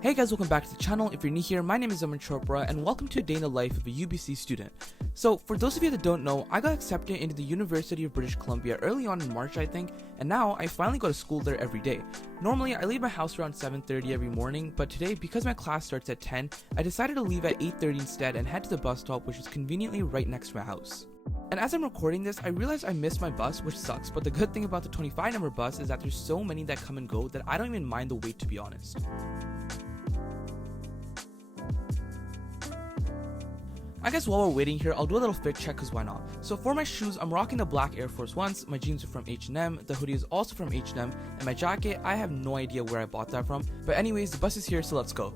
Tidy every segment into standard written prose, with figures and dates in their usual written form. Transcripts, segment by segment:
Hey guys, welcome back to the channel. If you're new here, my name is AmanChopraYT and welcome to a day in the life of a UBC student. So for those of you that don't know, I got accepted into the University of British Columbia early on in March I think, and now I finally go to school there every day. Normally I leave my house around 7:30 every morning, but today because my class starts at 10, I decided to leave at 8:30 instead and head to the bus stop, which is conveniently right next to my house. And as I'm recording this, I realized I missed my bus, which sucks, but the good thing about the 25 number bus is that there's so many that come and go that I don't even mind the wait, to be honest. I guess while we're waiting here, I'll do a little fit check cause why not. So for my shoes, I'm rocking the black Air Force Ones, my jeans are from H&M, the hoodie is also from H&M, and my jacket, I have no idea where I bought that from. But anyways, the bus is here, so let's go.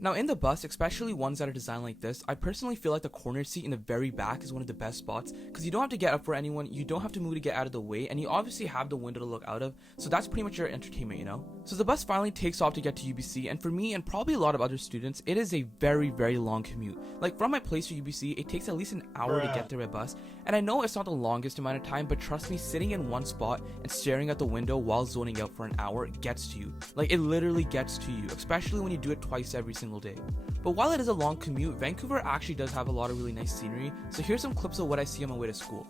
Now in the bus, especially ones that are designed like this, I personally feel like the corner seat in the very back is one of the best spots because you don't have to get up for anyone, you don't have to move to get out of the way, and you obviously have the window to look out of, so that's pretty much your entertainment, you know? So the bus finally takes off to get to UBC, and for me and probably a lot of other students, it is a very long commute. Like from my place to UBC, it takes at least an hour to get there by bus, and I know it's not the longest amount of time, but trust me, sitting in one spot and staring at the window while zoning out for an hour gets to you. Like it literally gets to you, especially when you do it twice every single day. But while it is a long commute, Vancouver actually does have a lot of really nice scenery, so here's some clips of what I see on my way to school.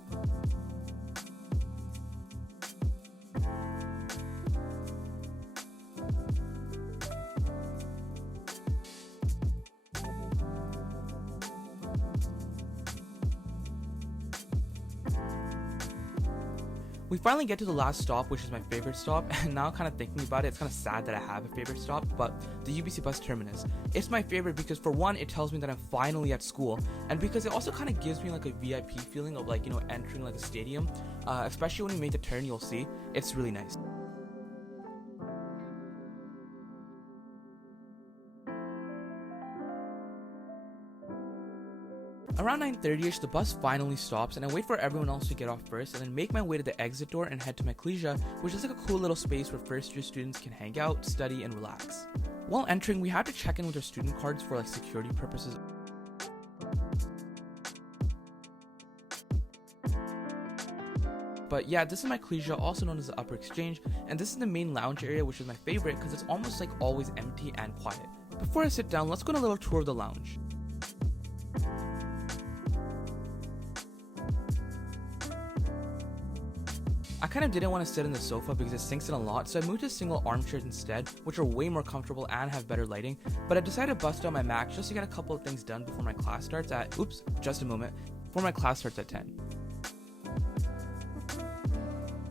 We finally get to the last stop, which is my favorite stop, and now kind of thinking about it, it's kind of sad that I have a favorite stop, but the UBC bus terminus. It's my favorite because for one, it tells me that I'm finally at school, and because it also kind of gives me like a VIP feeling of like, you know, entering like a stadium, especially when you make the turn, you'll see, it's really nice. Around 9:30ish, the bus finally stops and I wait for everyone else to get off first and then make my way to the exit door and head to my Collegia, which is like a cool little space where first year students can hang out, study, and relax. While entering, we have to check in with our student cards for like security purposes. But yeah, this is my Collegia, also known as the Upper Exchange, and this is the main lounge area, which is my favorite because it's almost like always empty and quiet. Before I sit down, let's go on a little tour of the lounge. I kind of didn't want to sit on the sofa because it sinks in a lot, so I moved to single armchairs instead, which are way more comfortable and have better lighting, but I decided to bust out my Mac just to get a couple of things done before my class starts at, before my class starts at 10.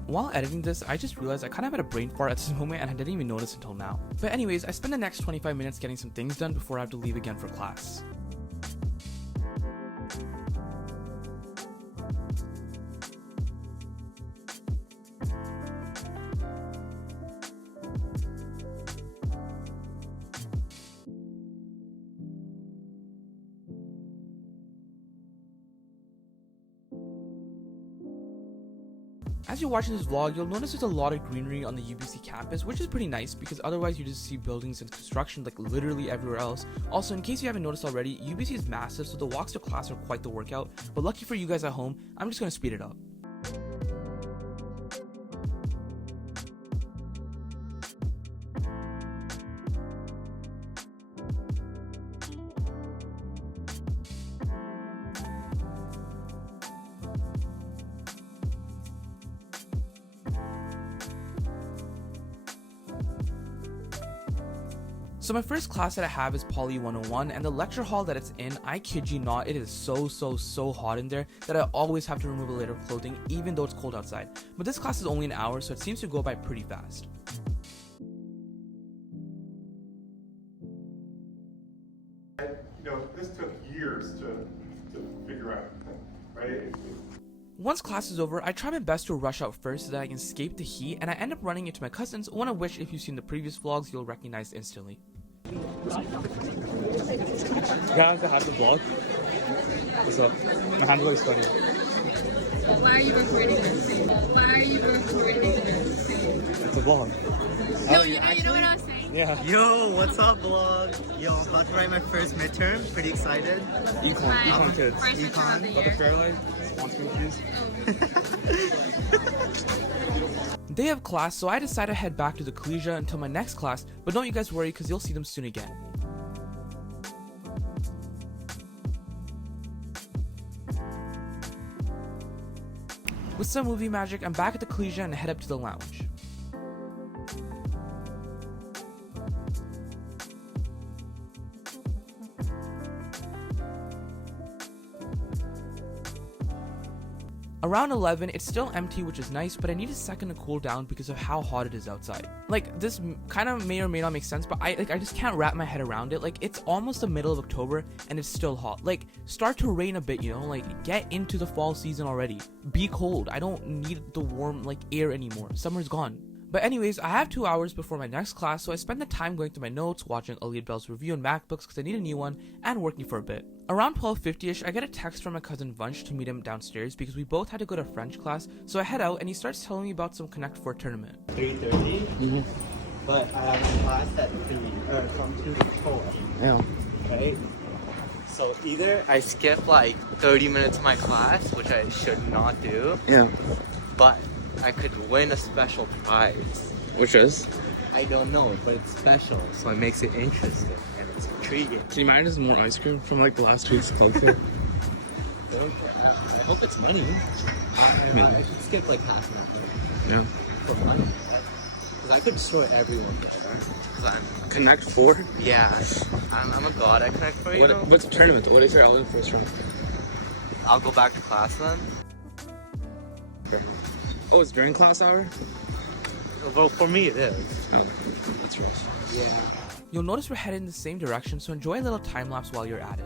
While editing this, I just realized I kind of had a brain fart at this moment and I didn't even notice until now. But anyways, I spend the next 25 minutes getting some things done before I have to leave again for class. As you're watching this vlog, you'll notice there's a lot of greenery on the UBC campus, which is pretty nice because otherwise you just see buildings and construction like literally everywhere else. Also, in case you haven't noticed already, UBC is massive, so the walks to class are quite the workout, but lucky for you guys at home, I'm just gonna speed it up. So my first class that I have is Poly 101, and the lecture hall that it's in, I kid you not, it is so hot in there that I always have to remove a layer of clothing even though it's cold outside. But this class is only an hour, so it seems to go by pretty fast. You know, this took years to figure out, right? Once class is over, I try my best to rush out first so that I can escape the heat, and I end up running into my cousins, one of which if you've seen the previous vlogs, you'll recognize instantly. Guys, I have the vlog. What's up? My handle is funny. Why are you recording this? Why are you recording this? It's a vlog. No, you know what I was saying? Yeah. Yo, what's up, vlog? Yo, I'm about to write my first midterm. Pretty excited. Econ kids. Econ. But the Fairlight, sponsor me please. They have class, so I decided to head back to the Collegia until my next class, but don't you guys worry because you'll see them soon again. With some movie magic, I'm back at the Collegia and head up to the lounge. Around 11, it's still empty, which is nice, but I need a second to cool down because of how hot it is outside. Like, this kind of may or may not make sense, but I just can't wrap my head around it. Like, it's almost the middle of October and it's still hot. Like, start to rain a bit, you know? Like, get into the fall season already. Be cold. I don't need the warm, like, air anymore. Summer's gone. But anyways, I have 2 hours before my next class, so I spend the time going through my notes, watching Elliot Bell's review on MacBooks because I need a new one, and working for a bit. Around 12:50ish, I get a text from my cousin Vunch to meet him downstairs because we both had to go to French class, so I head out and he starts telling me about some Connect 4 tournament. 3:30. But I have a class at 3 or from 2 to 4. Yeah. Right? So either I skip like 30 minutes of my class, which I should not do. Yeah. But I could win a special prize. Which is? I don't know, but it's special, so it makes it interesting and it's intriguing. Can you imagine some more ice cream from like last week's club fair? I hope it's money. I should skip like half an hour. Yeah. For money. Because I could destroy everyone for sure. 'Cause Connect 4? I'm a god at Connect 4, you know? What's a tournament? What is your element first round? I'll go back to class then. Oh, it's during class hour? Well, for me it is. Oh, that's rough. Yeah. You'll notice we're headed in the same direction, so enjoy a little time lapse while you're at it.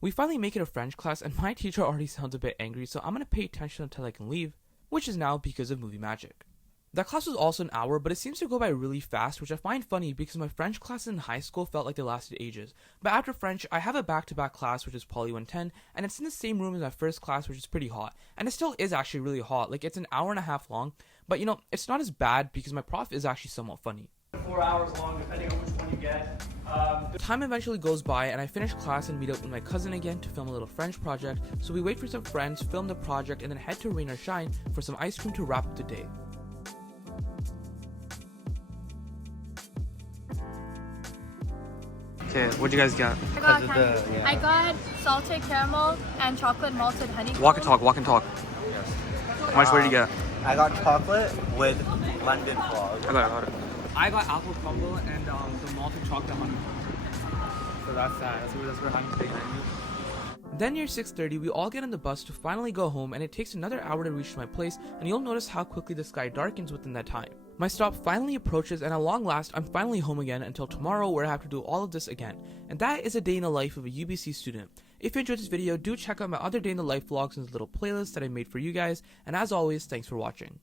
We finally make it to French class and my teacher already sounds a bit angry, so I'm gonna pay attention until I can leave, which is now because of movie magic. That class was also an hour, but it seems to go by really fast, which I find funny because my French classes in high school felt like they lasted ages. But after French, I have a back-to-back class, which is Poly 110, and it's in the same room as my first class, which is pretty hot. And it still is actually really hot, like it's an hour and a half long, but you know, it's not as bad because my prof is actually somewhat funny. 4 hours long, depending on which one you get. Time eventually goes by and I finish class and meet up with my cousin again to film a little French project, so we wait for some friends, film the project, and then head to Rain or Shine for some ice cream to wrap up the day. Okay, what'd you guys get? I got salted caramel and chocolate malted honey. Walk and talk. How much, what did you get? I got chocolate with London fog. I got it. I got apple crumble and the malted chocolate honey. So that's that. That's what honey's taking. Then near 6:30, we all get on the bus to finally go home, and it takes another hour to reach my place, and you'll notice how quickly the sky darkens within that time. My stop finally approaches, and at long last, I'm finally home again until tomorrow where I have to do all of this again. And that is a day in the life of a UBC student. If you enjoyed this video, do check out my other day in the life vlogs and little playlists that I made for you guys, and as always, thanks for watching.